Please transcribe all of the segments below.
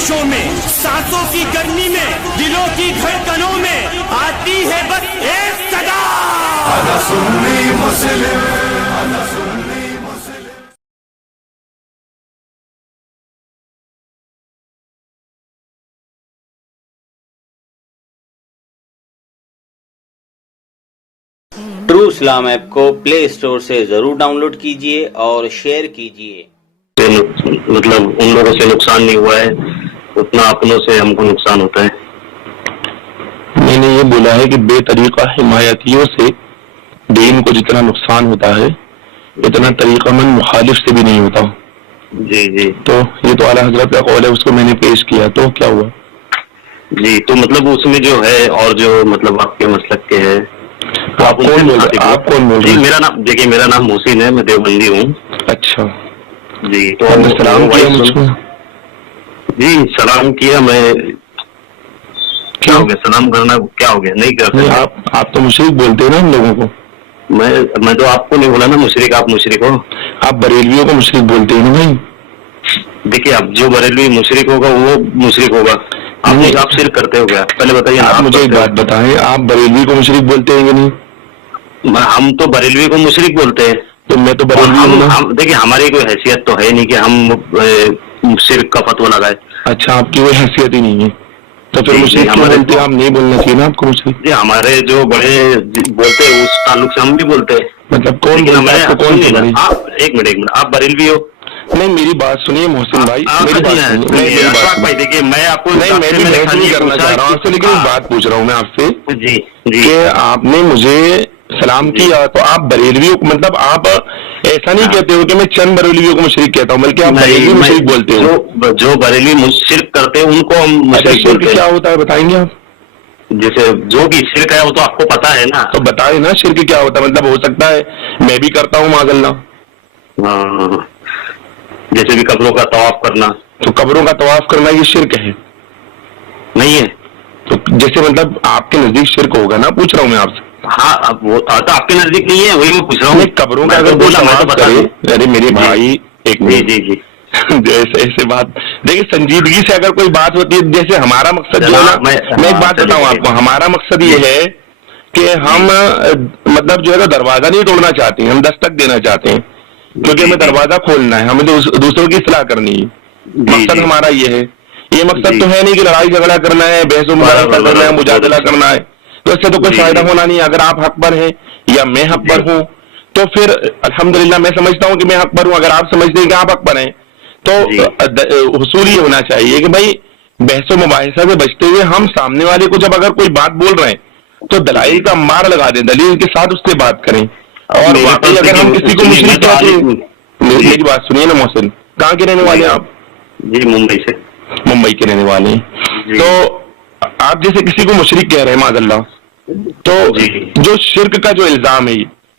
बारिशों में, सांसों की गर्मी में, दिलों की धड़कनों में आती है बस एक सदा, अना सुन्नी मुस्लिम। ट्रू इस्लाम ऐप को प्ले स्टोर से जरूर डाउनलोड कीजिए और शेयर कीजिए। मतलब उन लोगों से नुकसान नहीं हुआ है उतना अपनों से हमको नुकसान होता है। मैंने ये बोला है कि बेतरीका हिमायतियों से दीन को जितना नुकसान होता है इतना तरीकामंद मुखालिफ से भी नहीं होता। जी जी। तो ये तो आला हजरत का कौल है, उसको मैंने पेश किया, तो क्या हुआ? जी तो मतलब उसमें जो है और जो मतलब आपके मसलक के है आप कौन बोल रहे? आप कौन बोल रहे? मेरा नाम देखिए, मेरा नाम मोहसिन है, मैं देवबंदी हूँ। अच्छा जी तो सलाम किया मुझको? जी सलाम किया। मैं क्या हो गया सलाम करना, क्या हो गया? नहीं करते। आप तो मुशरिक बोलते हैं ना हम लोगों को। मैं तो आपको नहीं बोला ना मुशरिक, आप मुशरिक हो। आप बरेलवियों को मुशरिक बोलते हैं ना भाई। देखिए अब जो बरेलवी मुशरिक होगा वो मुशरिक होगा। आप शिरक करते हो क्या? पहले बताइए। आप मुझे एक बात बताएं, आप बरेलवी को मुशरिक बोलते हैं कि नहीं? हम तो बरेलवी को मुशरिक बोलते हैं। तो मैं तो बरेलवी हूँ। देखिए हमारी कोई हैसियत तो है नहीं कि हम शिरक का फतवा लगाए। अच्छा, आपकी कोई हैसियत ही नहीं है तो फिर मुशरिक क्यों बोलते हैं? आप नहीं बोलना चाहिए ना आपको मुशरिक। जी हमारे जो बड़े बोलते हैं उस ताल्लुक से हम भी बोलते हैं। मतलब कौन बोलता है आपको? कौन सी बड़ी? एक मिनट आप बरेलवी हो? नहीं, मेरी बात सुनिए मोहसिन भाई, मेरी बात सुनिए। भाई देखिए मैं आपको नहीं, मैं भी बहस नहीं करना चाह रहा हूँ आपसे, लेकिन एक बात पूछ रहा हूँ मैं आपसे। जी जी कि आपने मुझे सलाम किया तो आप बरेलवियों को, मतलब आप ऐसा नहीं कहते हो कि मैं चंद बरेलवियों को मुशरिक कहता हूँ, बल्कि आप बरेलवी मुशरिक बोलते हो। जो बरेलवी मुशरिक करते हैं उनको हम मुशरिक बोलते हैं। क्या होता है बताएंगे आप? जैसे जो भी शिरक है वो तो आपको पता है ना। तो बताए ना शिरक क्या होता है। मतलब हो सकता है मैं भी करता हूँ माज़अल्लाह। हाँ, जैसे भी कब्रों का तवाफ करना। तो कब्रों का तवाफ करना ये शिरक है? नहीं है। तो जैसे मतलब आपके नजदीक शिरक होगा ना, पूछ रहा हूँ मैं आपसे। हाँ अब वो तो आपके नजदीक नहीं है, वही मैं पूछ रहा हूँ। कब्रों का अगर कोई तवाफ करे, अरे मेरे भाई एक जी जी जी जैसे ऐसे बात देखिए, संजीदगी से अगर कोई बात होती है, जैसे हमारा मकसद जो है ना, मैं एक बात बताऊँ आपको, हमारा मकसद ये है कि हम मतलब जो है दरवाजा नहीं तोड़ना चाहते हैं, हम दस्तक देना चाहते हैं, क्योंकि हमें दरवाजा खोलना है, हमें दूसरों की इस्लाह करनी है। मकसद हमारा ये है। ये मकसद तो है नहीं कि लड़ाई झगड़ा करना है, बहस मुबारका करना है, मुजादला करना है। तो इससे तो कोई फायदा होना नहीं। अगर आप हक पर हैं या मैं हक पर हूँ तो फिर अल्हम्दुलिल्लाह मैं समझता हूँ कि मैं हक पर हूँ। अगर आप समझते हैं कि आप हक पर हैं तो हुसूल ये होना चाहिए कि भाई बहस मुबाहिसा से बचते हुए हम सामने वाले को जब अगर कोई बात बोल रहे हैं तो दलाइल का मार लगा दें, दलील के साथ उससे बात करें। और वाकई अगर हम किसी को मुशरिक कहते हैं, मेरी बात सुनिए ना मोहसिन, कहाँ के रहने वाले हैं आप? जी मुंबई से। मुंबई के रहने वाले हैं। तो आप जैसे किसी को मुशरिक कह रहे हैं माज़अल्लाह, तो जो शिरक का जो इल्जाम है,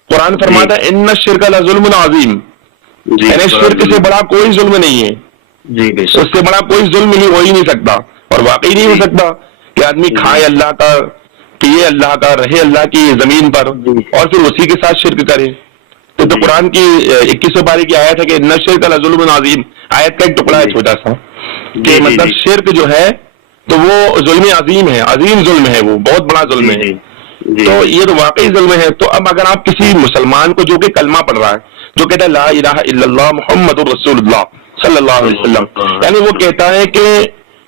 कुरान फरमाता है इन्ना शिरक लज़ुल्मुन अज़ीम, यानी शिरक से बड़ा कोई जुल्म नहीं है। जी उससे बड़ा कोई जुल्म ही हो ही नहीं सकता। और वाकई नहीं हो सकता कि आदमी खाए अल्लाह का, पिए अल्लाह का, रहे अल्लाह की जमीन पर और फिर उसी के साथ शिरक करे। तो कुरान की 21 पारी की आयत है कि इन्ना शिरक लज़ुल्मुन अज़ीम, आयत का एक टुकड़ा है छोटा सा, कि मतलब शिरक जो है तो वो जुल्म अजीम है, अजीम जुल्म है, वो बहुत बड़ा जुल्म है। तो ये तो वाकई जुल्म है। तो अब अगर आप किसी मुसलमान को जो कि कलमा पढ़ रहा है, जो कहता है ला इलाहा इल्लल्लाह मुहम्मदुर रसूलुल्लाह सल्लल्लाहु अलैहि वसल्लम, यानी वो कहता है कि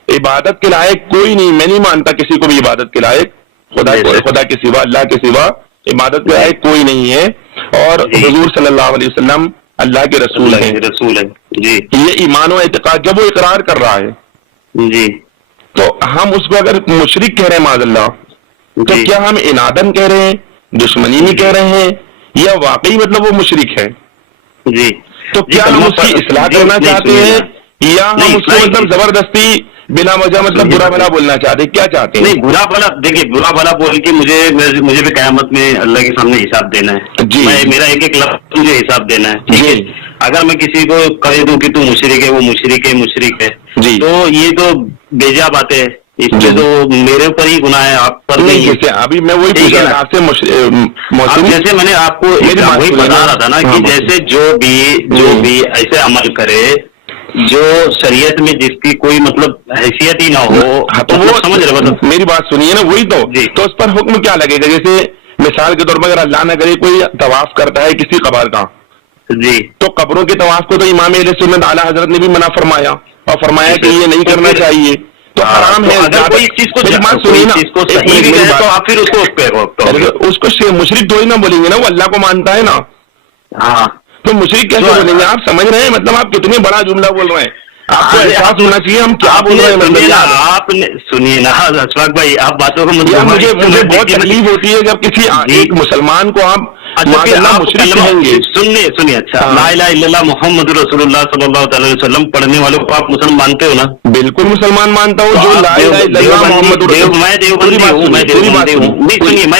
इबादत के लायक कोई नहीं, मैं नहीं मानता किसी को भी इबादत के लायक, खुदा के सिवा, अल्लाह के सिवा इबादत के लायक कोई नहीं है, और हुजूर सल्लल्लाहु अलैहि वसल्लम अल्लाह के रसूल हैं। जी ये ईमान और एतकाद जब वो इकरार कर रहा है जी, तो हम उसको अगर मुशरिक कह रहे हैं माज़अल्लाह, तो क्या हम इनादन कह रहे हैं, दुश्मनी में कह रहे हैं, या वाकई मतलब वो मुशरिक है? जी तो क्या हम उसकी इस्लाह करना चाहते हैं या हम उसको मतलब जबरदस्ती बिना वजह मतलब बुरा भला बोलना चाहते हैं? क्या चाहते हैं? नहीं बुरा भला, देखिए बुरा भला बोल के मुझे भी क़यामत में अल्लाह के सामने हिसाब देना है। मेरा एक एक लफ्ज़ मुझे हिसाब देना है, ठीक है? अगर मैं किसी को कह दूं कि तू मुशरिक है, वो मुशरिक है, तो ये तो बेजा बात है, इसमें तो मेरे ऊपर ही गुनाह है, आप पर नहीं। जैसे अभी मैं वही पूछ रहा था आपसे, जैसे मैंने आपको वही बता रहा था ना कि जैसे जो भी ऐसे अमल करे جو شریعت میں جس کی کوئی مطلب حیثیت ہی نہ ہو تو وہ سمجھ رہے مطلب میری بات سنیے نا, وہی تو اس پر حکم کیا لگے گا؟ جیسے مثال کے طور پر اگر اللہ نہ کرے کوئی طواف کرتا ہے کسی قبر کا, جی, تو قبروں کے طواف کو تو امام اہل سنت اعلیٰ حضرت نے بھی منع فرمایا اور فرمایا کہ یہ نہیں کرنا چاہیے, تو حرام ہے. اگر کوئی چیز کو صحیح بھی ہے تو آپ پھر اس کو مشرک تھوڑی نہ بولیں گے نا, وہ اللہ کو مانتا ہے نا. ہاں, تو مشرک کیسے بولیں گے؟ آپ سمجھ رہے ہیں مطلب آپ کتنے بڑا جملہ بول رہے ہیں, آپ کو احساس ہونا چاہیے ہم کیا بول رہے ہیں. آپ نے سنیے نا اشفاق بھائی, آپ باتوں کو مجھے بہت تکلیف ہوتی ہے جب کسی ایک مسلمان کو آپ سنیے. اچھا, لا الہ الا اللہ محمد رسول اللہ صلی اللہ علیہ وسلم پڑھنے والوں کو آپ مسلمان مانتے ہو نا؟ بالکل مسلمان مانتا ہوں. جو لا الہ الا اللہ محمد میں دیوبندی ہوں, میں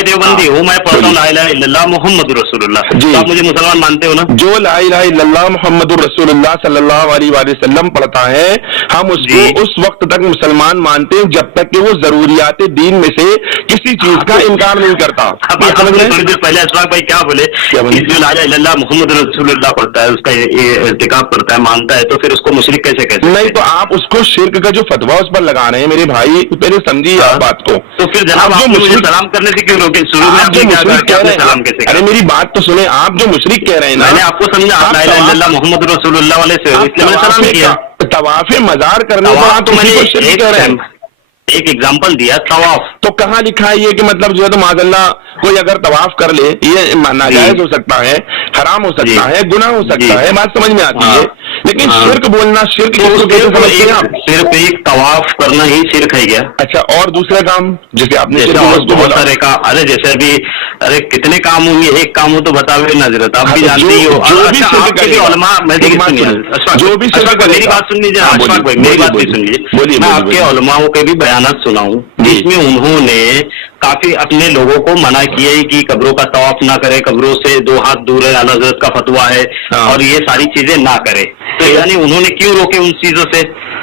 دیوبندی ہوں, میں پڑھتا ہوں لا الہ الا اللہ محمد رسول اللہ, تو آپ مجھے مسلمان مانتے ہو نا؟ جو لا الہ الا اللہ محمد رسول اللہ صلی اللہ علیہ وسلم پڑھتا ہے ہم اس کو اس وقت تک مسلمان مانتے ہیں جب تک کہ وہ ضروریات دین میں سے کسی چیز کا انکار نہیں کرتا. تھوڑی دیر پہلے اشفاق بھائی کیا بولے, جو لا الہ الا اللہ محمد رسول اللہ پڑھتا ہے اس کا ارتکاب کرتا ہے مانتا ہے, تو پھر اس کو مشرک کیسے کہتے ہیں؟ نہیں, تو آپ اس کو شرک کا جو فتویٰ اس پر لگا رہے ہیں میرے بھائی, پہلے سمجھیے آپ بات کو. تو پھر جناب آپ مجھے سلام کرنے سے کیوں روکے؟ شروع میں آپ سلام کیسے؟ ارے میری بات تو سنیں, آپ جو مشرک کہہ رہے ہیں نا, میں نے آپ کو سمجھا لا الہ الا اللہ محمد رسول اللہ والے سے, اس لیے میں نے سلام کیا. طواف مزار کرنے کا ایک ایگزامپل دیا طواف, تو کہاں لکھا ہے یہ کہ مطلب جو ہے تو معاذ اللہ کوئی اگر طواف کر لے یہ ناجائز ہو سکتا ہے, حرام ہو سکتا ہے, گناہ ہو سکتا ہے, بات سمجھ میں آتی ہے. لیکن شرک بولنا, شرک صرف ایک طواف کرنا ہی شرک ہے کیا؟ اچھا, اور دوسرا کام جیسے آپ نے بہت سارے کام, ارے جیسے ابھی ارے کتنے کام ہوں گے, ایک کام ہو تو بتاوے نا حضرت, آپ بھی جانتے ہی ہو. علماء جو بھی میری بات سن لیجیے اشفاق بھائی, میری بات بھی سن لیجیے. میں آپ کے علماء کے بھی بیانات سناؤں جس میں انہوں نے کافی اپنے لوگوں کو منع کیا ہے کہ قبروں کا طواف نہ کرے, قبروں سے 2 ہاتھ دور ہے, اعلیٰ حضرت کا فتویٰ ہے, اور یہ ساری چیزیں نہ کرے. تو یعنی انہوں نے کیوں روکے ان چیزوں سے؟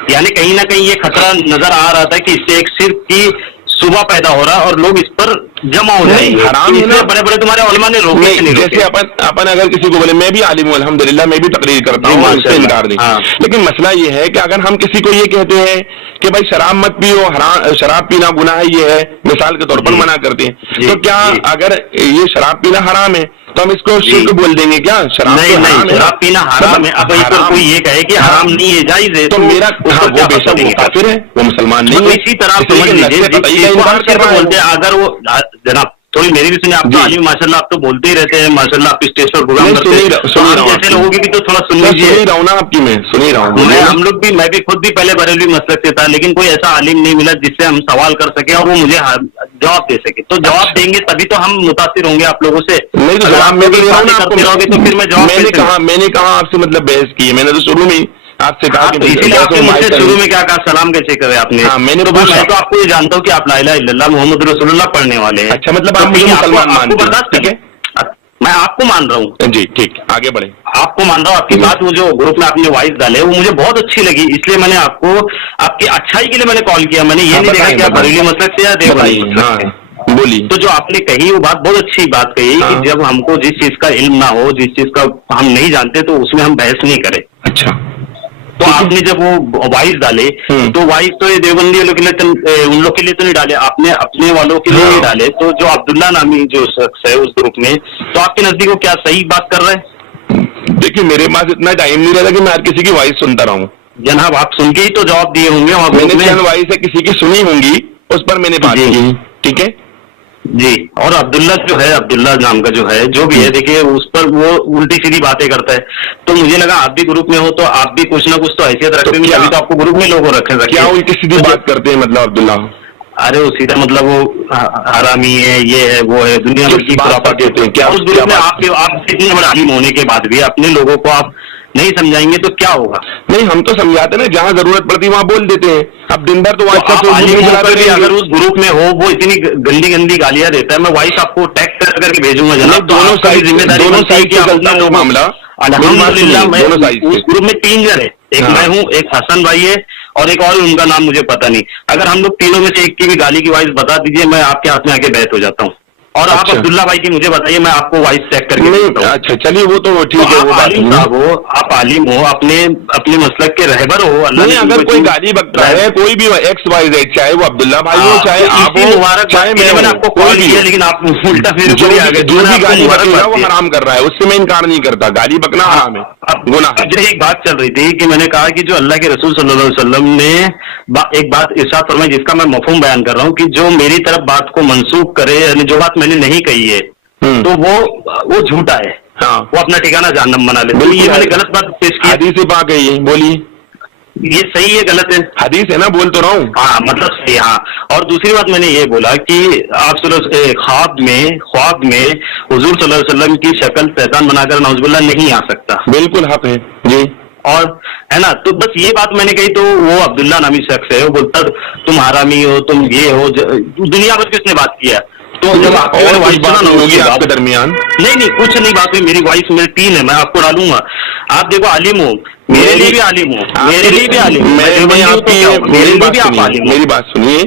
یعنی کہیں نہ کہیں یہ خطرہ نظر آ رہا تھا کہ اس سے ایک شرک کی صبح پیدا ہو رہا اور لوگ اس پر جمع ہو جائیں گے. حرام ہے نا, بڑے بڑے تمہارے علماء نے روکے. جیسے اپن اگر کسی کو بولے میں بھی عالم ہوں الحمدللہ, میں بھی تقریر کرتا ہوں, اس سے انکار نہیں, لیکن مسئلہ یہ ہے کہ اگر ہم کسی کو یہ کہتے ہیں کہ بھائی شراب مت پیو, شراب پینا گناہ ہے, یہ ہے مثال کے طور پر منع کرتے ہیں, تو کیا اگر یہ شراب پینا حرام ہے تو ہم اس کو شرک بول دیں گے کیا؟ شراب پینا حرام ہے. اب کوئی یہ کہے کہ حرام نہیں ہے, جائز ہے, تو میرا کافر ہے, وہ مسلمان نہیں ہے. اسی طرح بولتے ہیں اگر وہ جناب تھوڑی میری بھی سنیں, آپ تو عالم ماشاء اللہ, آپ تو بولتے ہی رہتے ہیں ماشاء اللہ, آپ اسٹیج پر پروگرام کرتے ہیں, جیسے لوگوں کی بھی تو تھوڑا سن لیجیے. آپ کی میں سن ہی رہا ہوں. ہم لوگ بھی, میں بھی خود بھی پہلے بریلوی مسلک سے تھا, لیکن کوئی ایسا عالم نہیں ملا جس سے ہم سوال کر سکے اور وہ مجھے جواب دے سکے. تو جواب دیں گے تبھی تو ہم متاثر ہوں گے آپ لوگوں سے. میں نے کہا آپ سے مطلب بحث کی ہے, میں نے تو شروع میں آپ سے کہا کہ شروع میں کیا کہا, سلام کیسے کرے آپ نے؟ میں نے تو آپ کو یہ جانتا ہوں کہ آپ لا الہ الا اللہ محمد رسول اللہ پڑھنے والے ہیں. اچھا, مطلب آپ مجھے مسلمان مانتے ہیں, ٹھیک ہے, میں آپ کو مان رہا ہوں. جی ٹھیک, آگے بڑھیں. آپ کو مان رہا ہوں. آپ کی بات وہ جو گروپ میں آپ نے وائس ڈالے وہ مجھے بہت اچھی لگی, اس لیے میں نے آپ کو آپ کی اچھائی کے لیے میں نے کال کیا. میں نے یہ نہیں دیکھا کہ آپ بریلی مسلک سے یا دیوبندی مسلک سے. بولی تو جو آپ نے کہی وہ بات بہت اچھی بات کہی کہ جب ہم کو جس چیز کا علم نہ ہو, جس چیز کا ہم نہیں جانتے, تو اس میں ہم بحث نہیں کریں. اچھا, تو آپ نے جب وہ وائس ڈالے تو وائس تو یہ دیوبندی والوں کے لیے, ان لوگ کے لیے تو نہیں ڈالے, آپ نے اپنے والوں کے لیے نہیں ڈالے. تو جو عبداللہ نامی جو شخص ہے اس گروپ میں, تو آپ کے نزدیک وہ کیا صحیح بات کر رہے ہیں؟ دیکھیے میرے پاس اتنا ٹائم نہیں رہتا کہ میں ہر کسی کی وائس سنتا رہا ہوں. جناب آپ سن کے ہی تو جواب دیے ہوں گے. میں نے چند وائس ہے کسی کی سنی ہوں گی, اس پر میں نے بات کی, ٹھیک ہے جی. اور عبداللہ جو ہے, عبداللہ نام کا جو ہے, جو بھی ہے, دیکھیے اس پر وہ الٹی سیدھی باتیں کرتا ہے. تو مجھے لگا آپ بھی گروپ میں ہو تو آپ بھی کچھ نہ کچھ تو حیثیت رکھتے ہیں, ابھی تو آپ کو گروپ میں لوگوں رکھے. کیا الٹی سیدھی بات کرتے ہیں مطلب عبداللہ؟ ارے وہ سیدھا مطلب وہ حرامی ہے, یہ ہے, وہ ہے, دنیا بھر کی بات کہتے ہیں. کیا اس گروپ میں آپ اتنے بڑے عالم ہونے کے بعد بھی اپنے لوگوں کو آپ نہیں سمجھائیں گے تو کیا ہوگا؟ نہیں, ہم تو سمجھاتے نا, جہاں ضرورت پڑتی وہاں بول دیتے ہیں. اب دن بھر تو اگر اس گروپ میں ہو وہ اتنی گندی گندی گالیاں دیتا ہے, میں وائس آپ کو ٹیگ کر کے بھیجوں گا جناب. دونوں سائڈ ذمہ داری معاملہ. الحمدللہ اس گروپ میں 3 جن ہے, ایک میں ہوں, ایک حسن بھائی ہے, اور ایک اور ان کا نام مجھے پتا نہیں. اگر ہم لوگ تینوں میں سے ایک کی بھی گالی کی وائس بتا دیجیے, میں آپ کے ہاتھ میں آ کے بیعت ہو جاتا ہوں. اور آپ عبداللہ بھائی کی مجھے بتائیے, میں آپ کو وائس چیک کر کے نہیں. اچھا چلیے وہ تو ٹھیک ہے, وہ عالم صاحب ہو, آپ عالم ہو, اپنے مسلک کے رہبر ہو. نہیں, اگر کوئی گالی بکتا ہے کوئی بھی ایکس وائی زیڈ, چاہے وہ عبداللہ بھائی ہو, چاہے آپ ہو, چاہے میں نے آپ کو کال کیا, لیکن آپ الٹا پھر جو بھی گالی بکے گا وہ حرام کر رہا ہے, اس سے میں انکار نہیں کرتا, گالی بکنا حرام ہے, گناہ. جو ایک بات چل رہی تھی کہ میں نے کہا کہ جو اللہ کے رسول صلی اللہ علیہ وسلم نے ایک بات ارشاد فرمائی, جس کا میں مفہوم بیان کر رہا ہوں, کہ جو میری طرف بات کو منسوخ کرے, یعنی جو بات میں نے نہیں کہی ہے تو وہ جھوٹا ہے, وہ اپنا ٹھکانہ جہنم بنا لے. یہ میں نے غلط بات پیش کی. حدیث پاک ہے یہ, بولیے. یہ صحیح ہے غلط ہے؟ حدیث ہے نا, بول تو رہا ہوں. ہاں مطلب صحیح. ہاں, اور دوسری بات میں نے یہ بولا کہ آپ خواب میں حضور صلی اللہ علیہ وسلم کی شکل شیطان بنا کر نعوذ باللہ نہیں آ سکتا. بالکل حق ہے جی. اور ہے نا, تو بس یہ بات میں نے کہی تو وہ عبداللہ نامی شخص ہے, وہ بولتا تم حرامی ہو, تم یہ ہو. دنیا بھر کس نے بات کیا, تو جب آپ کے درمیان نہیں کچھ نہیں بات ہوئی. میری وائس میری 3 ہے, میں آپ کو ڈالوں گا. آپ دیکھو عالم ہوں, میرے لیے بھی عالم ہوں, میرے لیے بھی عالم, میری بات سنیے.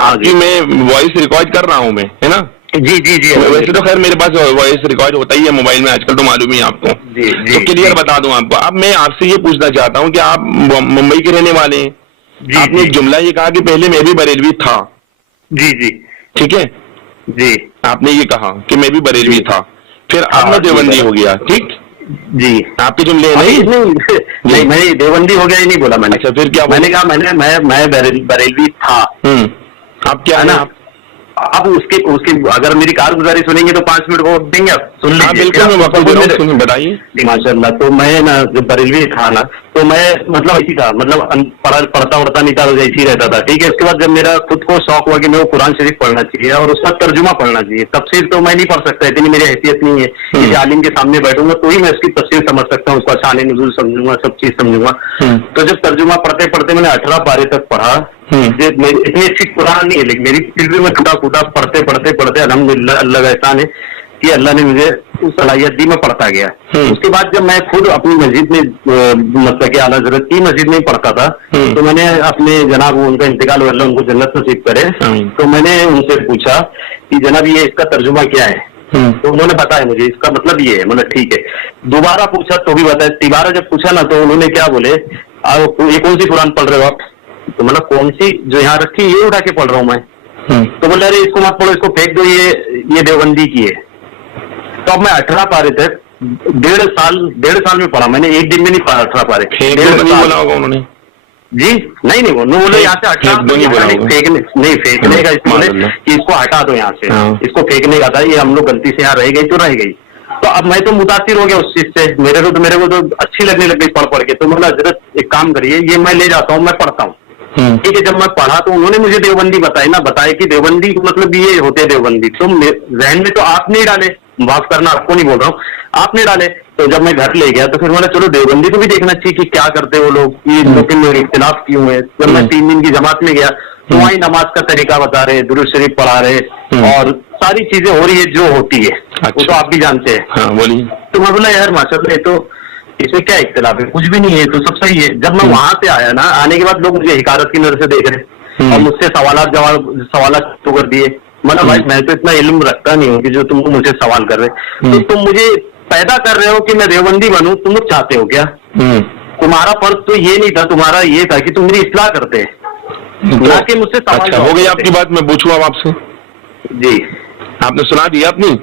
آپ کی میں وائس ریکارڈ کر رہا ہوں میں, ہے نا. جی ویسے تو خیر میرے پاس وائس ریکارڈ ہوتا ہی ہے موبائل میں آج کل, تو معلوم ہی آپ کو. تو کلیئر بتا دوں آپ کو. اب میں آپ سے یہ پوچھنا چاہتا ہوں کہ آپ ممبئی کے رہنے والے ہیں. آپ نے ایک جملہ یہ کہا کہ پہلے میں بھی بریلوی تھا. جی ٹھیک ہے جی. آپ نے یہ کہا کہ میں بھی بریلوی تھا, پھر اب میں دیوبندی ہو گیا. ٹھیک جی. آپ کے جملے نہیں, میں دیوبندی ہو گیا, یہ نہیں بولا میں نے. اچھا پھر کیا میں نے کہا میں بریلوی تھا. آپ کیا ہے نا, اب اس کی اگر میری کارگزاری سنیں گے تو 5 منٹ وہ دیں گے, آپ سن لیجیے. بالکل بتائیے. ماشاء اللہ. تو میں نا جب بریلوی تھا نا, تو میں مطلب ایسی تھا, مطلب پڑھتا وڑھتا نہیں تھا, ایسے ہی رہتا تھا. ٹھیک ہے. اس کے بعد جب میرا خود کو شوق ہوا کہ میں وہ قرآن شریف پڑھنا چاہیے اور اس کا ترجمہ پڑھنا چاہیے. تفسیر تو میں نہیں پڑھ سکتا, اتنی میری حیثیت نہیں ہے. کسی عالم کے سامنے بیٹھوں گا تو ہی میں اس کی تفسیر سمجھ سکتا ہوں, اس کا شان نزول سمجھوں گا, سب چیز سمجھوں گا. تو جب ترجمہ پڑھتے پڑھتے میں نے 18 پارے تک پڑھا. اتنی اچھی قرآن نہیں ہے, لیکن میری پھر بھی میں ٹوٹا پڑھتے الحمدللہ اللہ کا احسان ہے کہ اللہ نے مجھے صلاحیت دی, میں پڑھتا گیا. اس کے بعد جب میں خود اپنی مسجد میں, مطلب کہ اعلیٰ حضرت کی مسجد میں پڑھتا تھا, تو میں نے اپنے جناب ان کا انتقال ہو, اللہ ان کو جنت نصیب کرے, تو میں نے ان سے پوچھا کہ جناب یہ اس کا ترجمہ کیا ہے, تو انہوں نے بتایا مجھے اس کا مطلب یہ ہے. مطلب ٹھیک ہے. دوبارہ پوچھا تو بھی بتایا. تیبارہ جب پوچھا نا تو انہوں نے کیا بولے, یہ کون سی قرآن پڑھ رہے ہو آپ, تو مطلب کون سی جو یہاں رکھی یہ اٹھا کے پڑھ رہا ہوں میں. تو بولے ارے اس کو مت پڑھو, اس کو پھینک دو, یہ دیوبندی کی ہے. تو اب میں 18 پارے تک 1.5 سال میں پڑھا. میں نے ایک دن میں نہیں پڑھا 18 پارے. انہوں نے جی نہیں بولے یہاں سے 18 پھینکنے کا, اس بولے کہ اس کو ہٹا دو یہاں سے, اس کو پھینکنے کا تھا, یہ ہم لوگ غلطی سے یہاں رہ گئی تو رہ گئی. تو اب میں تو متاثر ہو گیا اس چیز سے, میرے کو تو اچھی لگنے لگ گئی پڑھ کے. تو مطلب حضرت ایک کام کریے, یہ میں لے جاتا ہوں, میں پڑھتا ہوں. ٹھیک ہے. جب میں پڑھا تو انہوں نے مجھے دیوبندی بتایا کہ دیوبندی مطلب یہ ہوتے دیوبندی. تو ذہن میں تو آپ نے ڈالے, معاف کرنا آپ کو نہیں بول رہا ہوں, آپ نے ڈالے. تو جب میں گھر لے گیا تو پھر میں نے چلو دیوبندی کو بھی دیکھنا چاہیے کہ کیا کرتے وہ لوگ, یہ اختلاف کیوں ہے. جب میں 3 دن کی جماعت میں گیا تو وہاں نماز کا طریقہ بتا رہے, درود شریف پڑھا رہے, اور ساری چیزیں ہو رہی ہے جو ہوتی ہے, وہ تو آپ بھی جانتے ہیں. تو میں بولا یار ماشاء اللہ, تو اس میں کیا اختلاف ہے, کچھ بھی نہیں ہے, تو سب صحیح ہے. جب میں وہاں سے آیا نا, آنے کے بعد لوگ مجھے حکارت کی نظر سے دیکھ رہے اور مجھ سے سوالات تو کر دیے. مطلب بھائی میں تو اتنا علم رکھتا نہیں ہوں کہ جو تم مجھے سوال کر رہے, تو تم مجھے پیدا کر رہے ہو کہ میں دیوبندی بنوں, تم لوگ چاہتے ہو کیا؟ تمہارا فرض تو یہ نہیں تھا, تمہارا یہ تھا کہ تم میری اصلاح کرتے, نہ کہ مجھ سے سوال. اچھا ہو گئی آپ کی بات, میں پوچھوں اب آپ سے. جی آپ نے سنا دیا اپنی؟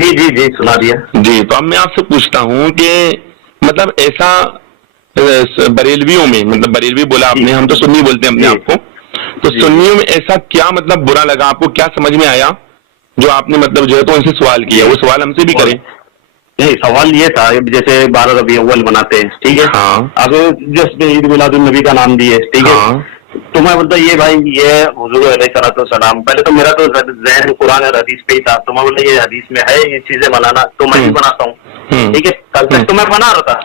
جی سنا دیا. جی تو اب میں آپ سے پوچھتا ہوں کہ مطلب ایسا بریلویوں میں, مطلب بریلوی بولا آپ نے, ہم تو سنی بولتے ہیں اپنے آپ کو, تو سنیوں میں ایسا کیا مطلب برا لگا آپ کو, کیا سمجھ میں آیا جو آپ نے مطلب جو ہے تو ان سے سوال کیا, وہ سوال ہم سے بھی کریں. نہیں, سوال یہ تھا جیسے 12 ربیع اول مناتے ہیں, ٹھیک ہے, اب جس میں عید میلاد النبی کا نام دیے, ٹھیک ہے, تو میں بولتا یہ بھائی یہ حضور علیہ الصلوۃ والسلام, پہلے تو میرا تو ذہن قرآن اور حدیث پہ ہی تھا, تو میں بولتا یہ حدیث میں ہے یہ چیزیں بنانا, تو میں بھی بناتا ہوں. ٹھیک ہے, کل تک تو میں بنا رہا تھا,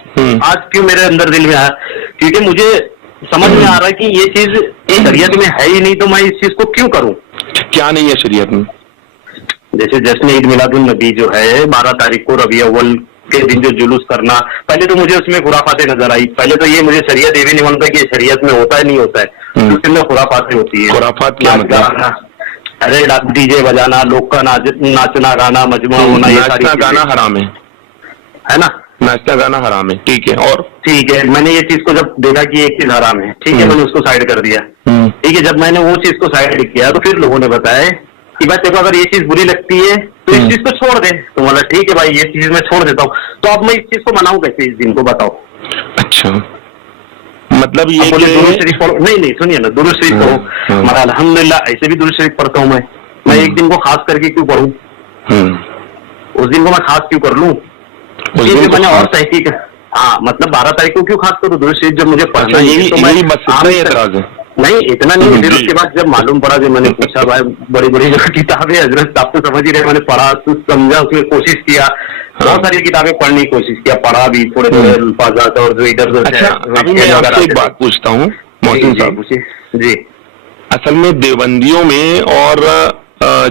آج کیوں میرے اندر دل میں آیا, کیونکہ مجھے سمجھ میں آ رہا ہے کہ یہ چیز شریعت میں ہے ہی نہیں, تو میں اس چیز کو کیوں کروں. کیا نہیں ہے شریعت میں؟ جیسے جشن عید میلاد النبی جو ہے 12 تاریخ کو ربیع اول کے دن جو جلوس کرنا, پہلے تو مجھے اس میں خرافاتیں نظر آئی. پہلے تو یہ مجھے شریعت یہ بھی نہیں مانتا کہ شریعت میں ہوتا ہے نہیں ہوتا ہے, اس میں خرافاتیں ہوتی ہے. خرافات کیا مطلب؟ अरे डीजे बजाना, लोग का नाचना गाना मजमा होना, ये सारी नाचना गाना हराम है ना, नाचना गाना हराम है, ठीक है। और ठीक है, मैंने ये चीज को जब देखा कि एक चीज हराम है, ठीक है, मैंने उसको साइड कर दिया। ठीक है, जब मैंने वो चीज को साइड किया तो फिर लोगों ने बताया कि भाई तेरे को अगर ये चीज बुरी लगती है तो इस चीज को छोड़ दे। तो बोला ठीक है भाई, ये चीज मैं छोड़ देता हूँ। तो अब मैं इस चीज को मनाऊं कैसे इस दिन को, बताओ। अच्छा, मतलब ये दुरूद शरीफ पढ़ो, नहीं सुनिए ना, दुरूद शरीफ पढ़ो। हमारा अल्हम्दुलिल्लाह ऐसे भी दुरूद शरीफ पढ़ता हूँ मैं एक दिन को खास करके क्यों पढ़ूं? उस दिन को मैं खास क्यों कर लूं? मैंने और तहकीक, हाँ मतलब 12 तारीख को क्यों खास करूं दुरूद शरीफ जब मुझे पढ़ना है? यही एतराज है। नहीं इतना नहीं, फिर उसके बाद जब मालूम पड़ा, जब मैंने पूछा भाई बड़ी बड़ी किताबें हजरत आप तो समझ ही रहे, मैंने पढ़ा कुछ समझा, उसमें कोशिश किया, बहुत सारी किताबें पढ़ने की कोशिश किया, पढ़ा भी थोड़े थोड़े अल्फाजात और जो इधर उधर। अच्छा, अभी मैं आपसे एक बात पूछता हूँ मोहसिन साहब, पूछिए जी। असल में देवबंदियों में और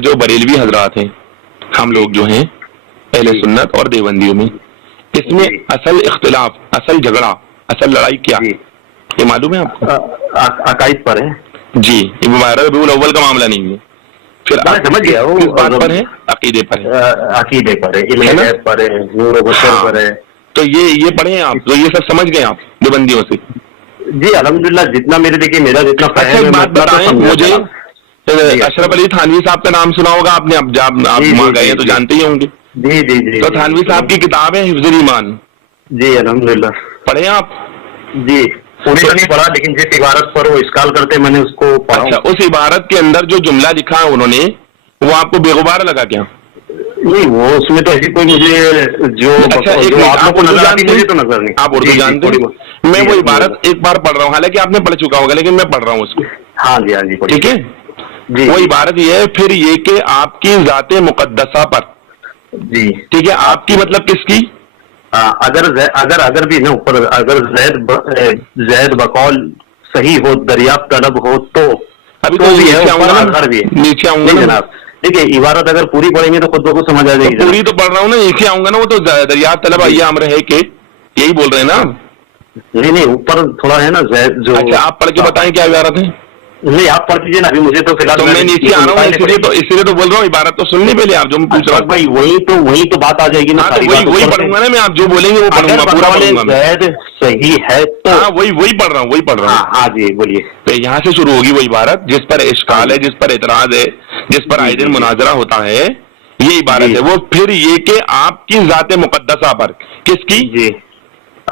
जो बरेलवी हजरात हैं, हम लोग जो हैं अहले सुन्नत और देवबंदियों में, इसमें असल इख्तिलाफ, असल झगड़ा, असल लड़ाई क्या है, ये मालूम है आपको? अकाइद पर है जी, मुबारक रबीउल अव्वल का मामला नहीं है। फिर समझ गया, वो किस बात पर है? अकीदे पर है, अकीदे पर है, इल्म गैब पर है, नूर व बशर पर है। तो ये पढ़े हैं आप, तो ये सब समझ गए आप देवबंदियों से? जी अल्हम्दुलिल्लाह, जितना मेरे देखिए मेरा जितना। अच्छा एक बात बताएं मुझे, अशरफ अली थानवी साहब का नाम सुना होगा आपने, आप जब आप वहाँ गए हैं तो जानते ही होंगे। जी जी जी। तो थानवी साहब की किताब है हिफ्जुल ईमान। जी अल्हम्दुलिल्लाह। पढ़े आप? जी पूरी तो नहीं पढ़ा, लेकिन जिस इबारत पर वो इस्काल करते मैंने उसको पढ़ा। अच्छा, उस इबारत के अंदर जो जुमला लिखा है उन्होंने, वो आपको बेगुबार लगा क्या? नहीं, वो उसमें तो ऐसी कोई मुझे जो अच्छा आपको नजर आती मुझे तो नजर नहीं। आप उर्दू जानते हैं? मैं वो इबारत एक बार पढ़ रहा हूँ, हालांकि आपने पढ़ चुका होगा, लेकिन मैं पढ़ रहा हूँ उसको। हाँ जी, हाँ जी, ठीक है जी। वो इबारत ये है, फिर ये कि आपकी जाते मुकद्दसा पर। जी ठीक है, आपकी मतलब किसकी? अगर भी ना ऊपर, अगर जैद बकौल सही हो, दरियाफ्त तलब हो तो अभी तो नीचे आऊंगा जनाब। देखिए इबारत अगर पूरी पढ़ेंगे तो खुद को समझ आ जाएगी। पूरी तो पढ़ रहा हूँ ना, नीचे आऊंगा ना, वो तो दरियाफ्त तलब ये अम्र है कि यही बोल रहे हैं ना? नहीं ऊपर थोड़ा है ना जैद जो। अच्छा, आप पढ़ के बताएं क्या इबारत है? नहीं आप पढ़ दीजिए ना, अभी मुझे तो फिलहाल। तो मैं नीचे आ रहा हूँ, इसलिए तो बोल रहा हूँ, इबारत तो सुनने पहले आप जो मैं पूछ रहा हूँ। भाई वही तो बात आ जाएगी ना। वही पढ़ूंगा ना मैं, आप जो बोलेंगे वो पढ़ूंगा, पूरा पढ़ूंगा मैं। सही है तो हाँ वही पढ़ रहा हूँ। हाँ जी बोलिए। तो यहाँ से शुरू होगी वो इबारत जिस पर इश्काल है, जिस पर एतराज है, जिस पर आए दिन मुनाजरा होता है, ये इबारत है। वो फिर ये कि आपकी जाते मुकद्दसा पर। किसकी? जी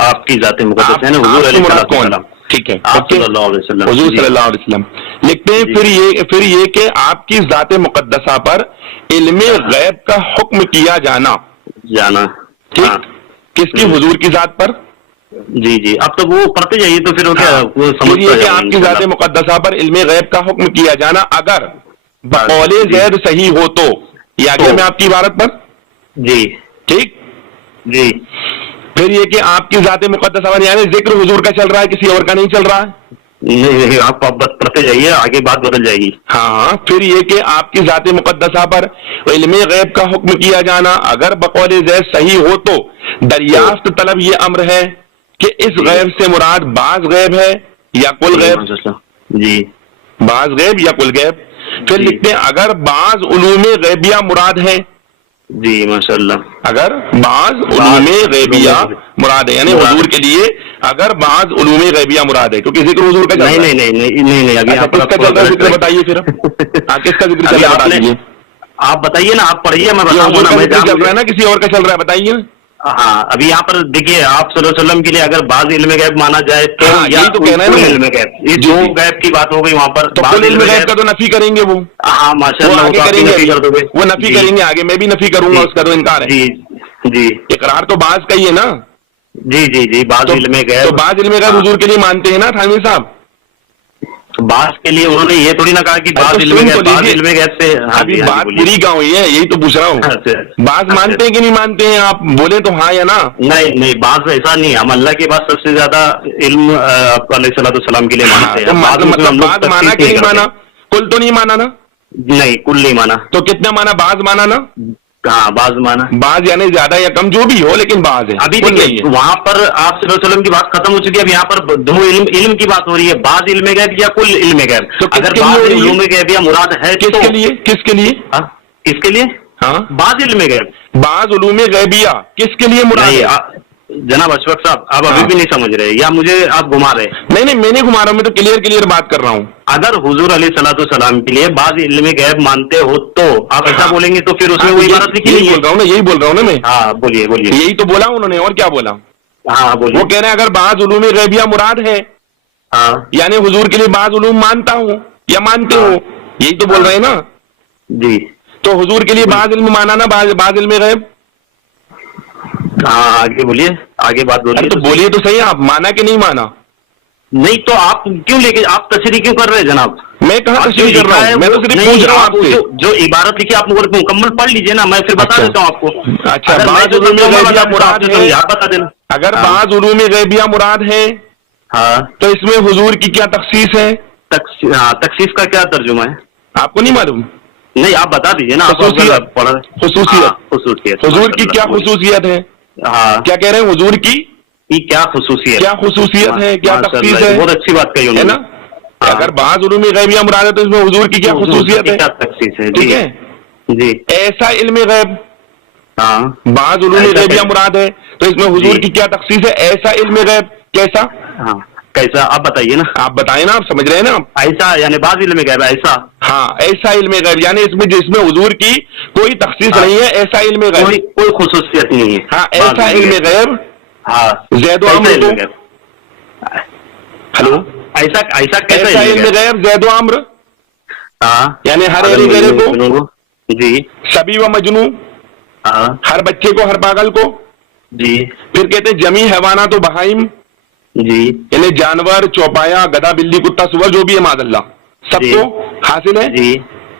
आपकी जाते मुकद्दस है ना, हुजूर अलैहि सलाम। ठीक है, हुजूर सल्लल्लाहु अलैहि वसल्लम लिखते हैं। फिर ये कि आपकी जाते मुकद्दसा पर इल्मे गैब का हुक्म किया जाना। ठीक, किसकी? हुजूर की जात पर। जी अब तो वो पढ़ते जाइए तो फिर क्या आपकी जाते मुकद्दसा पर इल्मे गैब का हुक्म किया जाना अगर बकौले ज़ैद सही हो तो। ये आ गया मैं आपकी इबारत पर। जी ठीक जी। फिर ये कि आपकी जाते मुकद्दसा पर, यानी जिक्र हुजूर का चल रहा है, किसी और का नहीं चल रहा है। नहीं आप पढ़ते जाइए, आगे बात बदल जाएगी। हाँ, फिर ये कि आपकी जाते मुकद्दसा पर इल्मे गैब का हुक्म किया जाना अगर बकौले ज़ैद सही हो तो दरियाफ्त तलब ये अम्र है कि इस गैब से मुराद बाज गैब है या कुल गैब। जी बाज गैब या कुल गैब। फिर लिखते हैं अगर बाज उलूमे गैबिया मुराद है। जी माशाल्लाह। अगर बाज उलूमे गैबिया मुराद है, यानी हुजूर के लिए अगर बाज उलूमे गैबिया मुराद है, क्योंकि जिक्र हुजूर का चल रहा है। नहीं अभी किसका चल रहा है जिक्र बताइए फिर। किसका जिक्र चल रहा है आप बताइए ना, आप पढ़िए, मैं बताऊंगा। चल रहा है ना, किसी और का चल रहा है, बताइए। हाँ अभी यहाँ पर देखिए, आप सल्लल्लाहु अलैहि वसल्लम के लिए अगर बाज इल्म गैब माना जाए तो यही तो कहना है ना, इल्म गैब, ये जो गैब की बात हो गई वहाँ पर। तो कुल इल्म गैब का तो नफी करेंगे वो। हाँ माशाल्लाह, आगे करेंगे, वो नफी करेंगे आगे, मैं भी नफी करूंगा, उसका तो इनकार है। जी इकरार तो बाज का ही है ना। जी बाज इल्म गैब। तो बाज इल्म गैब हुजूर के लिए मानते हैं ना थानवी साहब? बास के लिए उन्होंने ये थोड़ी ना कहा कि बास इल्म गैब से। अभी बात पूरी क्या हुई है, यही तो पूछ रहा हूँ। बास मानते हैं कि नहीं मानते हैं, आप बोले तो हाँ या ना। नहीं बास ऐसा नहीं, हम अल्लाह के पास सबसे ज्यादा इल्म अलैहिस्सलाम के लिए मानते हैं। मतलब बास माना कि नहीं माना? कुल तो नहीं माना ना? नहीं कुल नहीं माना। तो कितना माना? बाज माना ना? हाँ बाज माना, बाज यानी ज्यादा या कम जो भी हो, लेकिन बाज है। अभी कुल नहीं देखिए है। वहां पर आप सल्लल्लाहु अलैहि वसल्लम की बात खत्म हो चुकी है, अब यहाँ पर दो इल्म की बात हो रही है, बाज इल्म गैब या कुल इल्म गैब। तो अगर किसके बाज लिए हो रही है? इल्म गैब या मुराद है तो किसके लिए? किसके लिए? हाँ, किसके लिए? हाँ, बाज इल्म गैब बाज उलूम गैबिया किसके लिए मुराद नहीं। है? जनाब अशफाक साहब आप अभी हाँ। भी नहीं समझ रहे या मुझे आप घुमा रहे? नहीं नहीं, मैं नहीं घुमा रहा हूँ, मैं तो क्लियर बात कर रहा हूँ। अगर हुजूर अलैहिस्सलाम के लिए बाज इल्म गैब मानते हो तो आप ऐसा हाँ। बोलेंगे तो फिर उसमें हाँ, वो इबारत लिखी यही नहीं बोल रहा हूँ ना, यही बोल रहा हूँ ना मैं। हाँ बोलिए बोलिए। यही तो बोला उन्होंने, और क्या बोला? हाँ बोलिए। वो कह रहे हैं अगर बाज उलूम गैबिया मुराद है, हाँ यानी हुजूर के लिए बाज उलूम मानता हूँ या मानते हो, यही तो बोल रहे हैं ना। जी तो हुजूर के लिए बाज इल्म माना ना, बाज इल्म गैब। हाँ आगे बोलिए, आगे बात अरे बोलिए। तो बोलिए तो सही, आप माना कि नहीं माना? नहीं तो आप क्यों लेके आप तशरीह क्यों कर रहे हैं जनाब? मैं कहाँ आप तशरीह जो कर रहा लिखा है हूँ, मैं तो वो- सिर्फ नहीं, पूछ रहा हूँ आप आपसे। जो इबारत लिखी आप मुकम्मल पढ़ लीजिए ना, मैं फिर बता अच्छा। देता हूँ आपको। अच्छा, अगर मैं बाज जो उलूम समझा गैबिया बता देता हूँ, मुराद आप जो है। समझा, आप बता देना। अगर हाँ। बाज उलूम गैबिया मुराद है हाँ तो इसमें हुजूर की क्या तखसीस है? तखसीस का क्या तर्जुमा है? आपको नहीं मालूम? नहीं आप बता दीजिए ना। आप खुसूसियत। अगर पढ़ा खुसूसियत। हाँ, खुसूसियत। हुजूर की क्या खुसूसियत है? हाँ क्या कह रहे हैं? हुजूर की क्या खुसूसियत? क्या खुसूसियत है, क्या माशाअल्लाह, तखसीस है? बहुत अच्छी बात कही है उन्होंने। ना? हाँ। अगर बाज उलूम गैबिया मुराद है तो इसमें हुजूर की क्या खुसूसियत है? क्या तखसीस है? ठीक जी है। जी ऐसा इल्म गैब, हाँ बाज उलूम ऐसा गैबिया कैसे? मुराद है तो इसमें हुजूर जी। की क्या तखसीस है? ऐसा इल्म गैब कैसा? हाँ कैसा आप बताइए ना। आप बताएं ना, आप समझ रहे हैं ना आप? ऐसा यानी बाज इल्म गैब ऐसा हाँ, ऐसा इल्म गैब यानी इसमें जिसमें हुजूर की कोई तखसीस हाँ। नहीं है, ऐसा इल्म कोई गैब। कोई खुसूसियत नहीं है। हाँ, बाज ऐसा इल्म गैब। हाँ ज़ैद व कैसा अम्र इल्म को, गैब? हेलो, ऐसा ऐसा कैसा ऐसा इल्म इल्म गैब? गैब ज़ैद व अम्र, हाँ यानी हर एरे गैरे को, जी शबी व मजनू, हाँ हर बच्चे को, हर पागल को। जी फिर कहते हैं जमी हैवाना तो बहाइम, जी यानी जानवर, चौपाया, गधा, बिल्ली, कुत्ता, सुअर जो भी है मादल्ला सबको हासिल है। जी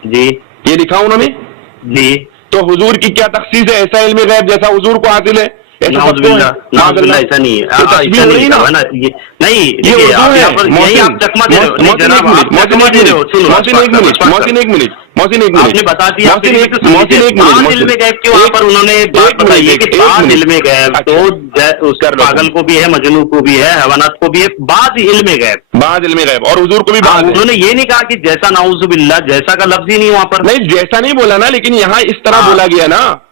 जी ये लिखा उन्होंने। जी तो हुजूर की क्या तखसीस है? ऐसा इल्म गैब जैसा हुजूर को हासिल है ऐसा सबको है। नाउज़ुबिल्लाह ऐसा नहीं है। तो तस्बीह ऐसा हो नहीं रही ना। है ना ये नहीं ये देखिए उर्दू आप है। यहाँ पर यही आप चकमा दे रहे हो। नहीं जनाब आप चकमा दे रहे हो। सुनो मोहसिन एक मिनट, मोहसिन एक मिनट, मोहसिन एक मिनट, आपने बता दिया। मोहसिन एक बाज इल्म गैब के वहाँ पर उन्होंने बात बताई है कि बाज इल्म गैब तो उस पागल को भी है, मजनू को भी है, हैवानात को भी है, बाज इल्म गैब। बाज इल्म गैब और हुजूर को भी हाँ, बाज है। उन्होंने ये नहीं कहा कि जैसा नाउज़ुबिल्लाह जैसा का लफ्ज ही नहीं वहाँ पर। नहीं जैसा नहीं बोला ना, लेकिन यहाँ इस तरह हाँ। बोला गया ना।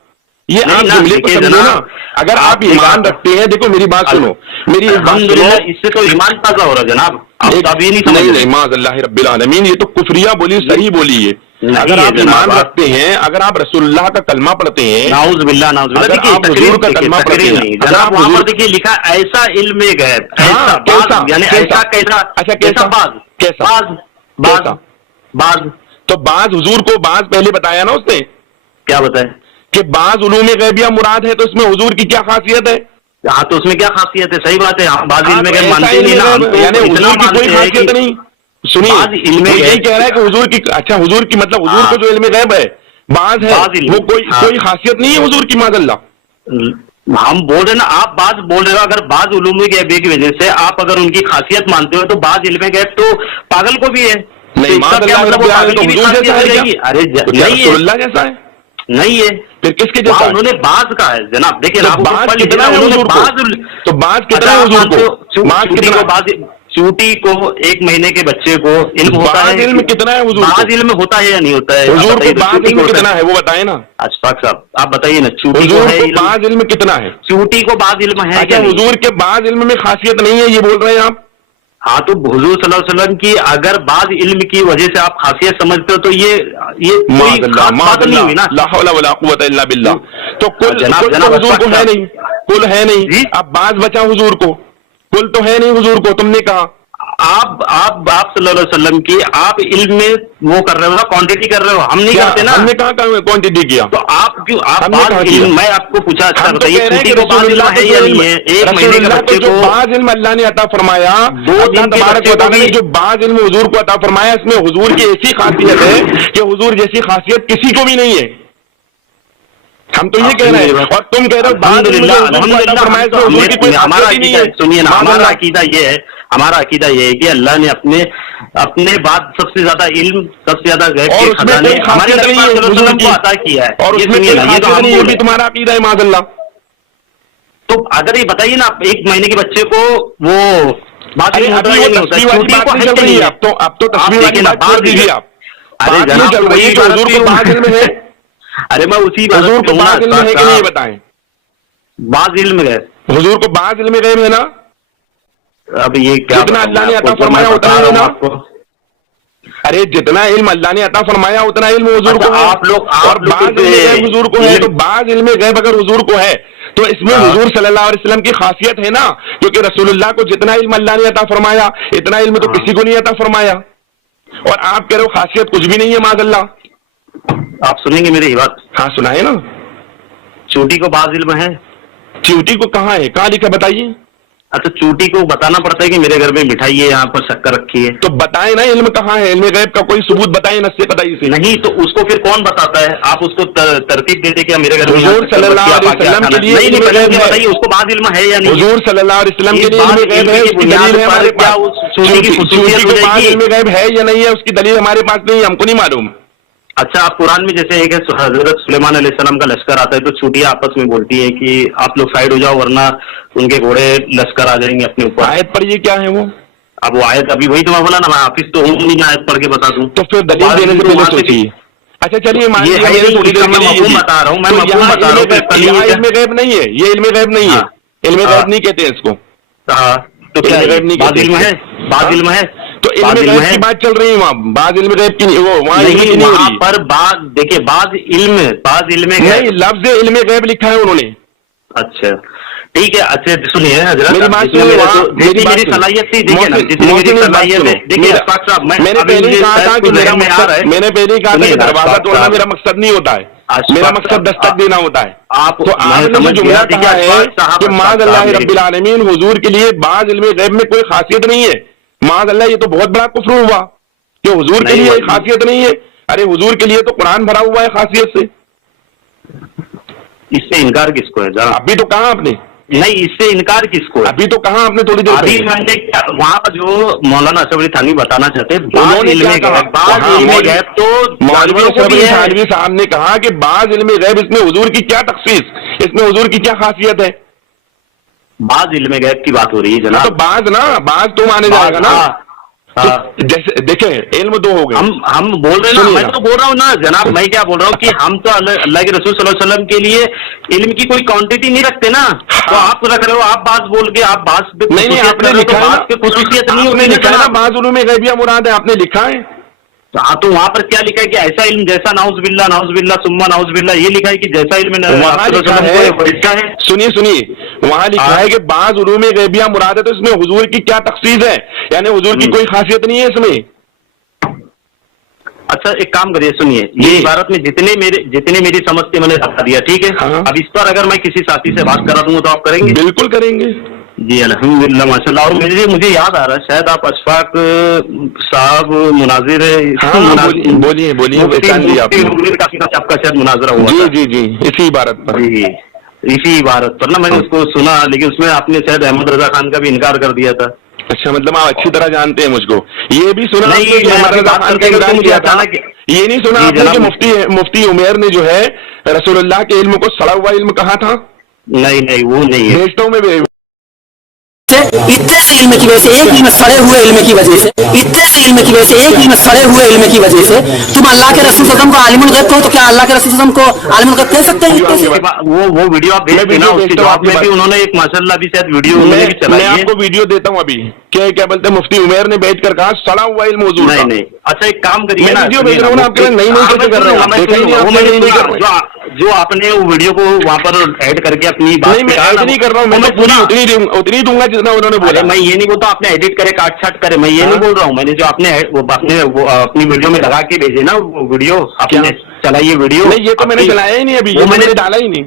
ये नहीं आप ना, जुमले को देखिए समझो ना। जनाब, अगर आप एक ईमान बात- रखते हैं, देखो मेरी बात सुनो, मेरी इस बात सुनो। अल्हम्दुलिल्लाह इससे तो ईमान ताज़ा हो रहा है जनाब। आप एक- अब ये नहीं समझ नहीं रहे। माज़अल्लाह रब्बिल आलमीन, ये तो कुफरिया बोली, सही बोली है। नहीं अगर है आप जनाब, ईमान आप- रखते हैं, अगर आप रसूलुल्लाह का कलमा पढ़ते हैं, नाउज़ुबिल्लाह नाउज़ुबिल्लाह। अगर देखिए आप तकरीर हुजूर का देखिए, कलमा तकरीर पढ़ते हैं, नहीं अगर जनाब आप वहाँ पर हुजूर- देखिए लिखा है, ऐसा इल्म गैब हाँ, ऐसा कैसा? बाज यानी कैसा? ऐसा कैसा अच्छा, कैसा? बाज कैसा? बाज बाज कैसा? बाज तो बाज हुजूर को बाज पहले बताया ना उसने क्या बताए? कि बाज उलूम गैबिया मुराद है, तो इसमें हुजूर की क्या खासियत है? हाँ तो उसमें क्या खासियत है? सही बात है। हम बाज इल्म गैब ऐसा मानते नहीं ना, हम इल्म तो यानी इतना हुजूर की कोई मानते हैं खासियत कि नहीं। सुनिए, बाज इल्म वो यही गैब- कह रहा है कि हुजूर की, अच्छा हुजूर की मतलब हुजूर हाँ। को जो इल्म गैब है बाज है, बाज इल्म, वो कोई हाँ। कोई खासियत नहीं है हुजूर की माज़अल्लाह। हम बोल रहे हैं ना, आप बाज बोल रहे हो। अगर बाज उलूम गैब की वजह से आप अगर उनकी खासियत मानते हो तो बाज इल्म गैब तो पागल को भी है। नहीं तो इसका क्या माज़अल्लाह मतलब वो रब्बिल पागल की आलमीन, भी तो हुजूर खासियत जैसा हो है जाएगी? क्या? अरे तो क्या नहीं है, रसूलुल्लाह जैसा है? नहीं है। फिर किसके वहाँ जैसा है? उन्होंने बाज कहा है जनाब। देखिए तो ना, आपको बाज पढ़ लीजिए कितना ना, है उन्होंने हुजूर को? बाज तो बाज कितना अच्छा, है आप हुजूर मानते हो, को? बाज चूटी कितना? को बाज चूटी को 1 महीने के बच्चे को इल्म होता है। बाज इल्म कितना है हुजूर को? बाज इल्म होता है या नहीं होता है? आप हुजूर बताइए को तो, बाज चूटी इल्म को होता कितना है वो बताए ना। अशफाक साहब आप बताइए ना, चूटी को हुजूर है को इल्म? बाज इल्म कितना है? चूटी को बाज इल्म है अच्छा, क्या नहीं? हुजूर के बाज इल्म में खासियत नहीं है ये बोल रहे हैं आप? हाँ तो हुजूर सल्लल्लाहु अलैहि वसल्लम की अगर बाज इल्म की वजह से आप खासियत समझते हो तो ये कोई माज़अल्लाह, खास बात नहीं हुई ना। ला हौला वला कुव्वता इल्ला बिल्लाह। तो कुल जनाब, कुल तो जनाब, हुजूर को है अशफाक नहीं, कुल है नहीं। जी? अब बाज बचा हुजूर को, कुल तो है नहीं हुजूर को। तुमने कहा आप सल्लल्लाहु अलैहि वसल्लम की आप इल्म में वो कर रहे हो ना, क्वांटिटी कर रहे हो, हम नहीं क्या करते ना। हमने कहा क्वांटिटी किया? तो आप क्यों आप हमने बाज कहा इल्म, किया? मैं आपको पूछा, अच्छा हम तो बताइए कह रहे हैं चूटी कि को बाज इल्म है या नहीं है? 1 महीने के रसूलुल्लाह को बच्चे जो को बाज इल्म अल्लाह ने अता फरमाया, दो अल्लाह दिन के तबारक बच्चे व को तआला ने भी- जो बाज इल्म हुजूर को अता फरमाया, इसमें हुजूर की ऐसी खासियत है कि हुजूर जैसी खासियत किसी को भी नहीं है। ہم تو یہ کہہ رہے ہیں اور تم کہہ رہے ہو ہمارا عقیدہ یہ ہے، ہمارا عقیدہ یہ ہے کہ اللہ نے اپنے بعد سب سے زیادہ علم، سب سے زیادہ غیب کے خزانے ہمارے نبی صلی اللہ علیہ وسلم کو عطا کیا ہے، اور یہ بھی تمہارا عقیدہ ہے معاذ اللہ. تو اگر یہ بتائیے نا، 1 مہینے کے بچے کو وہ اب تو تصویر والی بات چھوڑ دیجیے آپ. ارے جناب حضور کو بعض علم ہے، ارے میں اسی حضور کو بعض علم ہے کہ نہیں بتائیں؟ بعض علم ہے حضور کو بعض علم غیب ہے نا. اب یہ جتنا اللہ نے عطا فرمایا اتنا ہے نا. ارے جتنا علم اللہ نے عطا فرمایا اتنا علم حضور کو ہے. آپ لوگ اور بعض علم غیب حضور کو ہے، تو بعض علم غیب اگر حضور کو ہے تو اس میں حضور صلی اللہ علیہ وسلم کی خاصیت ہے نا، کیونکہ رسول اللہ کو جتنا علم اللہ نے عطا فرمایا اتنا علم تو کسی کو نہیں عطا فرمایا. اور آپ کہہ رہے ہو خاصیت کچھ بھی نہیں ہے معاذ اللہ. آپ سنیں گے میری بات؟ ہاں سنائے نا. چوٹی کو بعض علم ہے. چوٹی کو کہاں ہے، کہاں لکھا بتائیے. اچھا چوٹی کو بتانا پڑتا ہے کہ میرے گھر میں مٹھائی ہے، یہاں پر شکر رکھی ہے. تو بتائیں نا علم کہاں ہے، علم غیب کا کوئی ثبوت بتائیں نص سے بتائیے سے. نہیں تو اس کو پھر کون بتاتا ہے؟ آپ اس کو ترتیب دے دیں کہ میرے گھر میں حضور صلی اللہ علیہ وسلم کے لیے علم غیب ہے. بتائیے اس کو بعض علم ہے یا نہیں؟ حضور صلی اللہ علیہ وسلم کے لیے علم غیب ہے، اس کی دلیل ہے ہمارے پاس. چوٹی کو بعض علم غیب ہے یا نہیں ہے اس کی دلیل ہمارے پاس نہیں ہے، ہم کو نہیں معلوم. اچھا آپ قرآن میں جیسے ہے کہ حضرت سلیمان علیہ السلام کا لشکر آتا ہے تو چوٹیاں آپس میں بولتی ہیں کہ آپ لوگ سائڈ ہو جاؤ ورنہ ان کے گھوڑے لشکر آ جائیں گے اپنے اوپر. آیت پر یہ کیا ہے وہ؟ اب وہ آیت ابھی وہی تو میں بولا نا، میں حافظ تو ہوں نہیں، میں آیت پڑھ کے بتا دوں تو پھر دلیل دینے سے پہلے سوچیے. اچھا چلیے میں بتا رہا ہوں، میں علم غیب نہیں ہے، یہ علم غیب نہیں ہے، علم غیب نہیں کہتے اس کو. تو کیا بعض علم ہے؟ بعض علم ہے تو علم غیب کی بات چل رہی ہے وہاں، بعض علم غیب کی وہ وہاں پر بعض دیکھیے بعض علم نہیں، لفظ علم غیب لکھا ہے انہوں نے. اچھا ٹھیک ہے. اچھا سنیے حضرت، میری صلاحیت تھی، دیکھیے نا میری صلاحیت ہے. دیکھیے میں نے پہلے ہی کہا تھا کہ میں نے پہلے ہی کہا تھا کہ دروازہ توڑنا میرا مقصد نہیں ہوتا ہے، میرا مقصد دستک دینا ہوتا ہے. تو آپ نے جملہ کہا ہے کہ معاذ اللہ رب العالمین حضور کے لیے بعض علم غیب میں کوئی خاصیت نہیں ہے. معاذ اللہ یہ تو بہت بڑا کفر ہوا کہ حضور کے لیے خاصیت نہیں ہے. ارے حضور کے لیے تو قرآن بھرا ہوا ہے خاصیت سے. اس سے انکار کس کو ہے؟ ابھی تو کہاں آپ نے، نہیں اس سے انکار کس کو ہے؟ ابھی تو کہاں آپ نے تھوڑی دیر ابھی میں نے وہاں پر جو مولانا اشرف علی تھانوی بتانا چاہتے تو مولوی اشرف علی تھانوی صاحب نے کہا کہ بعض علم غیب، اس میں حضور کی کیا تخصیص، اس میں حضور کی کیا خاصیت ہے؟ بعض علم غیب کی بات ہو رہی ہے جناب. تو بعض نا، بعض تو مانے جائے گا نا. جیسے دیکھیں علم دو ہو گئے، ہم بول رہے ہیں، میں تو بول رہا ہوں نا جناب، میں کیا بول رہا ہوں کہ ہم تو اللہ کے رسول صلی اللہ علیہ وسلم کے لیے علم کی کوئی کوانٹٹی نہیں رکھتے نا. تو آپ رکھ رہے ہو، آپ بات بول کے آپ بات نہیں، آپ نے لکھا ہے خصوصیت نہیں ہوتی نا، بعض علوم غیبیہ مراد ہے، آپ نے لکھا ہے. ہاں تو وہاں پر کیا لکھا ہے کہ ایسا علم جیسا نعوذ باللہ ثم نعوذ باللہ، یہ لکھا ہے کہ جیسا علم وہاں لکھا ہے. سنیے وہاں لکھا ہے کہ بعض علوم غیبیہ مراد ہے، تو اس میں حضور کی کیا تخصیص ہے، یعنی حضور کی کوئی خاصیت نہیں ہے اس میں. اچھا ایک کام کریے، سنیے یہ عبارت میں جتنے میری سمجھ کے میں نے بتا دیا، ٹھیک ہے. اب اس پر اگر میں کسی ساتھی سے بات کرا دوں تو آپ کریں گے؟ بالکل کریں گے جی الحمدللہ ماشاء اللہ. اور مجھے یاد آ رہا ہے شاید آپ اشفاق صاحب مناظر بولیے آپ کا شاید مناظرہ ہوا. جی اسی عبارت پر، اسی عبارت پر نا میں نے اس کو سنا، لیکن اس میں آپ نے شاید احمد رضا خان کا بھی انکار کر دیا تھا. اچھا مطلب آپ اچھی طرح جانتے ہیں مجھ کو. یہ بھی سنا احمد رضا خان کا انکار کیا تھا، یہ نہیں سنا آپ نے کہ مفتی عمیر نے جو ہے رسول اللہ کے علم کو سڑا ہوا علم کہا تھا؟ نہیں وہ نہیں ہے. بھیجتا ہوں میں اتنے علم کی وجہ سے، ایک علم سڑے ہوئے علم کی وجہ سے، اتنے علم کی وجہ سے، ایک علم سڑے ہوئے علم کی وجہ سے تم اللہ کے رسول صلی اللہ علیہ وسلم کو عالم الغیب کہو، تو کیا اللہ کے رسول صلی اللہ علیہ وسلم کو عالم الغیب کہہ سکتے ہیں؟ وہ ویڈیو آپ بھیج دینا، اس کے جواب میں بھی انہوں نے ایک ماشاء اللہ بھی شاید ویڈیو میں آپ کو ویڈیو دیتا ہوں ابھی. کیا بولتے ہیں مفتی عمیر نے بیٹھ کر کہا سڑا ہوا علم موجود. نہیں اچھا ایک کام کریے، میں ویڈیو بھیج رہا ہوں نا آپ کے، نہیں کر رہا ہوں جو آپ نے وہ ویڈیو کو وہاں پر ایڈ کر کے اپنی بات میں ایڈ نہیں کر رہا ہوں، میں پوری اتنی دوں گا جتنا انہوں نے بولا. میں یہ نہیں بولتا آپ نے ایڈٹ کرے کاٹ چھاٹ کرے، میں یہ نہیں بول رہا ہوں. میں نے جو آپ نے اپنی ویڈیو میں لگا کے بھیجے نا وہ ویڈیو، آپ نے چلائیے ویڈیو. نہیں یہ تو میں نے چلایا ہی نہیں ابھی، یہ میں نے ڈالا ہی نہیں،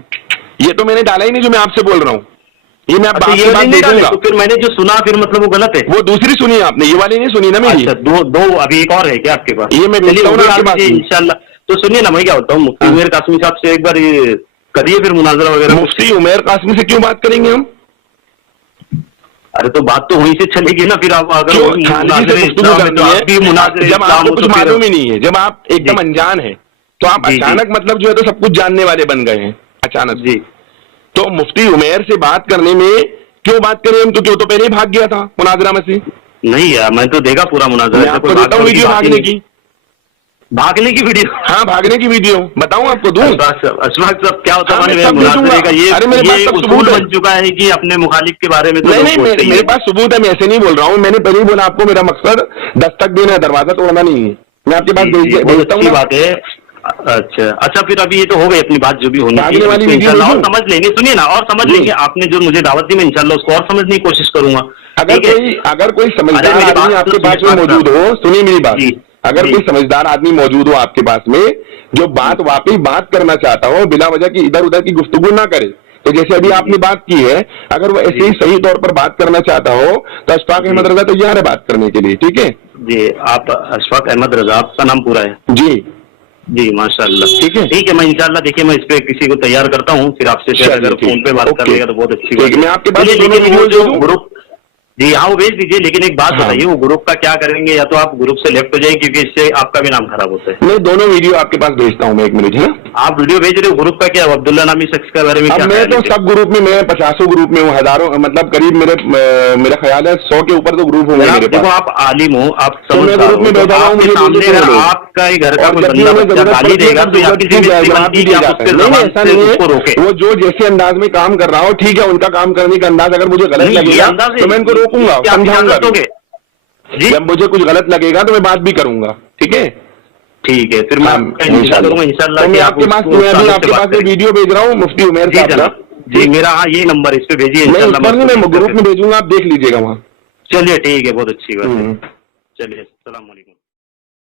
یہ تو میں نے ڈالا ہی نہیں جو میں آپ سے بول رہا ہوں. یہ میں تو پھر میں نے جو سنا پھر مطلب وہ غلط ہے. وہ دوسری سنی آپ نے، یہ والی نہیں سنی نا میری. دو ابھی ایک اور ہے کیا آپ کے پاس؟ یہ میں بھیجتا ہوں نا آپ کے پاس انشاءاللہ. تو سنیے نا میں کیا ہوتا ہوں، مفتی عمیر قاسمی صاحب سے ایک بار करिए फिर मुनाजरा वगैरह। मुफ्ती उमैर कासमी से क्यों बात करेंगे हम? अरे तो बात तो वहीं से चलेगी ना फिर। आप अगर क्यों खानगी से गुफ्तगू करनी है जब आपको कुछ मालूम ही नहीं है, जब आप एकदम अनजान है तो आप अचानक मतलब जो है तो सब कुछ जानने वाले बन गए हैं अचानक। जी तो मुफ्ती उमैर से बात करने में क्यों बात करें हम? तो पहले ही भाग गया था मुनाजरा में से। नहीं यार, मैं तो देखा पूरा मुनाजरा। मैं आपको देता हूँ वीडियो भागने की वीडियो। हाँ, भागने की वीडियो बताऊं आपको? दूं अशफाक साहब क्या होता है सब मुनाजरे का? ये पास उसूल बन चुका है कि अपने मुखालिफ के बारे में तो नहीं, मेरे पास सबूत है, मैं ऐसे नहीं बोल रहा हूँ। मैंने पहले ही बोला आपको, मेरा मकसद दस्तक देना है, दरवाजा तोड़ना नहीं है। मैं आपके पास भेजता हूँ। बात है। अच्छा फिर अभी ये तो हो गई अपनी बात जो भी होनी चाहिए इंशाल्लाह, और समझ लेंगे। सुनिए ना, और समझ लेंगे। आपने जो मुझे दावत दी मैं इंशाल्लाह उसको और समझने की कोशिश करूंगा। अगर कोई समझदार आदमी आपके पास में मौजूद हो, सुनिए मेरी बात, अगर कोई समझदार आदमी मौजूद हो आपके पास में जो बात वाकई बात करना चाहता हो, बिना वजह की इधर उधर की गुफ्तगू ना करे, तो जैसे अभी आपने बात की है, अगर वो ऐसे ही सही तौर पर बात करना चाहता हो तो अशफाक अहमद रजा तैयार है बात करने के लिए। ठीक है जी, आप अशफाक अहमद रजा, आपका नाम पूरा है? जी माशाअल्लाह। ठीक है, मैं इंशाल्लाह देखिए मैं इस पे किसी को तैयार करता हूँ, फिर आपसे अगर फोन पे बात कर लेगा तो बहुत अच्छी बात है। मैं आपके पास लेकिन वो जो ग्रुप, जी हाँ वो भेज दीजिए। लेकिन एक बात बताइए, वो ग्रुप का क्या करेंगे? या तो आप ग्रुप से लेफ्ट हो जाए क्योंकि इससे आपका भी नाम खराब होता है। मैं दोनों वीडियो आपके पास भेजता हूँ। मैं 1 मिनट है ना, आप वीडियो भेज रहे हो, ग्रुप का क्या? अब्दुल्ला नामी शख्स के बारे में क्या? मैं तो सब ग्रुप में, मैं 50 ग्रुप में हूँ, हजारों, मतलब करीब मेरा ख्याल है 100 के ऊपर तो ग्रुप होंगे मेरे पास। देखो आप आलिम हो, आप ग्रुप में बैठा हूँ, मुझे आपका ही घर का बंदा गाली देगा तो वो जो जैसे अंदाज में काम कर रहा हो, ठीक है, उनका काम करने का अंदाज अगर मुझे गलत लगेगा तो मैं इनको रोकूंगा, समझाऊंगा। जब मुझे कुछ गलत लगेगा तो मैं बात भी करूंगा। ठीक है, फिर मैं इंशाल्लाह। मैं आपके पास वीडियो भेज रहा हूँ मुफ्ती उमैर साहब का। जी मेरा हाँ ये नंबर, इस पे भेजिए। मैं ग्रुप में भेजूंगा, आप देख लीजिएगा वहाँ। चलिए ठीक है, बहुत अच्छी बात है। चलिए, अस्सलाम वालेकुम।